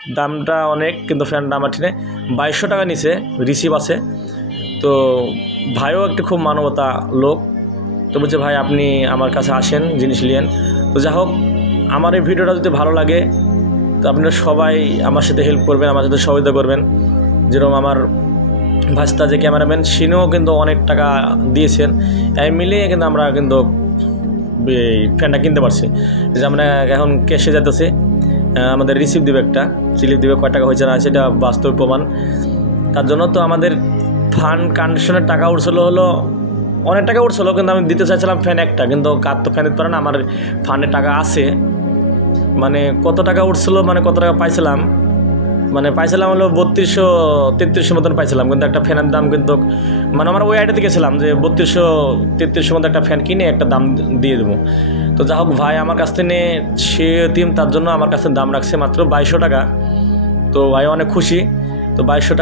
দামটা অনেক, কিন্তু ফ্যানটা আমার ঠিক 2200 টাকা নিছে, রিসিভ আছে। তো ভাইও একটু খুব মানবতা লোক, তো বলছে ভাই আপনি আমার কাছে আসেন, জিনিস নিয়েন। তো যা হোক, আমার এই ভিডিওটা যদি ভালো লাগে তো আপনারা সবাই আমার সাথে হেল্প করবেন, আমার সাথে সহযোগিতা করবেন। যেরকম আমার ভাস্তা যে ক্যামেরাম্যান, সিনেও কিন্তু অনেক টাকা দিয়েছেন, এই মিলিয়ে কিন্তু আমরা কিন্তু এই ফ্যানটা কিনতে পারছি। যে আমরা এখন ক্যাশে যেতেছি, আমাদের রিসিভ দেবে, একটা স্লিপ দেবে, কয় টাকা হয়েছে না সেটা বাস্তব প্রমাণ। তার জন্য তো আমাদের ফান্ড কন্ডিশনের টাকা উঠছিলো হলো অনেক টাকা উঠছিলো, কিন্তু আমি দিতে চাইছিলাম ফ্যান একটা, কিন্তু কার তো ফ্যান দিতে পারে না, আমার ফান্ডে টাকা আছে। মানে কত টাকা উঠছিলো, মানে কত টাকা পাইছিলাম, মানে পাইছিলাম হলো 3200-3300 মতন পাইছিলাম, কিন্তু একটা ফ্যানের দাম কিন্তু মানে আমার ওই আইডিয়াতে গেছিলাম যে 3200-3300 মতো একটা ফ্যান কিনে একটা দাম দিয়ে দেবো। তো যা হোক, ভাই আমার কাছ থেকে সে টিম, তার জন্য আমার কাছে দাম রাখছে মাত্র 2200 টাকা। তো ভাই অনেক খুশি। তো 2200 টাকা